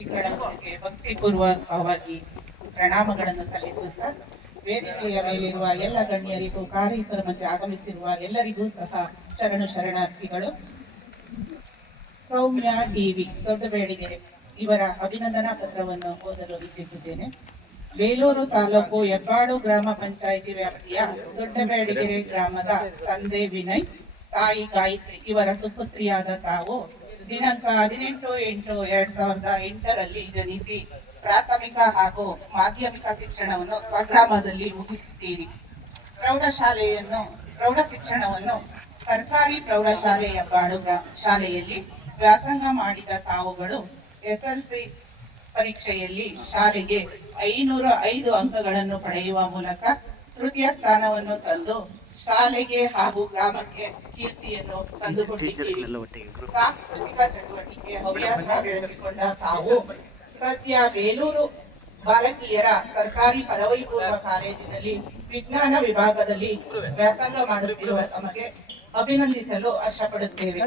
ಅವರಿಗೆ ಭಕ್ತಿಪೂರ್ವಕವಾಗಿ ಪ್ರಣಾಮಗಳನ್ನು ಸಲ್ಲಿಸುತ್ತಾ ವೇದಿಕೆಯ ಮೇಲಿರುವ ಎಲ್ಲ ಗಣ್ಯರಿಗೂ ಕಾರ್ಯಕ್ರಮಕ್ಕೆ ಆಗಮಿಸಿರುವ ಎಲ್ಲರಿಗೂ ಸಹ ಶರಣಾರ್ಥಿಗಳು. ಸೌಮ್ಯ ಟಿವಿ ದೊಡ್ಡಬೇಡಿಗೆರೆ ಇವರ ಅಭಿನಂದನಾ ಪತ್ರವನ್ನು ಓದಲು ಇಚ್ಛಿಸಿದ್ದೇನೆ. ಬೇಲೂರು ತಾಲೂಕು ಹೆಬ್ಬಾಳು ಗ್ರಾಮ ಪಂಚಾಯಿತಿ ವ್ಯಾಪ್ತಿಯ ದೊಡ್ಡಬೇಡಿಗೆರೆ ಗ್ರಾಮದ ತಂದೆ ವಿನಯ್, ತಾಯಿ ಗಾಯತ್ರಿ ಇವರ ಸುಪುತ್ರಿಯಾದ ತಾವು ದಿನಾಂಕ 18/8/2008 ಜನಿಸಿ ಪ್ರಾಥಮಿಕ ಹಾಗೂ ಮಾಧ್ಯಮಿಕ ಶಿಕ್ಷಣವನ್ನು ಸ್ವಗ್ರಾಮದಲ್ಲಿ ಮುಗಿಸಿದ್ದೀರಿ. ಪ್ರೌಢ ಶಿಕ್ಷಣವನ್ನು ಸರ್ಕಾರಿ ಪ್ರೌಢಶಾಲೆ ಹೆಬ್ಬಾಳು ಶಾಲೆಯಲ್ಲಿ ವ್ಯಾಸಂಗ ಮಾಡಿದ ತಾವುಗಳು SLC ಪರೀಕ್ಷೆಯಲ್ಲಿ ಶಾಲೆಗೆ 505 ಅಂಕಗಳನ್ನು ಪಡೆಯುವ ಮೂಲಕ ತೃತೀಯ ಸ್ಥಾನವನ್ನು ತಂದು ಶಾಲೆಗೆ ಹಾಗೂ ಗ್ರಾಮಕ್ಕೆ ಕೀರ್ತಿಯನ್ನು ತಂದುಕೊಟ್ಟಿದ್ದೀರಿ. ಸಾಂಸ್ಕೃತಿಕ ಚಟುವಟಿಕೆ ಹವ್ಯಾಸ ಬೆಳೆಸಿಕೊಂಡ ತಾವು ಸದ್ಯ ಬೇಲೂರು ಬಾಲಕಿಯರ ಸರ್ಕಾರಿ ಪದವಿ ಪೂರ್ವ ಕಾಲೇಜಿನಲ್ಲಿ ವಿಜ್ಞಾನ ವಿಭಾಗದಲ್ಲಿ ವ್ಯಾಸಂಗ ಮಾಡುತ್ತಿರುವ ತಮಗೆ ಅಭಿನಂದಿಸಲು ಹರ್ಷಪಡುತ್ತೇವೆ.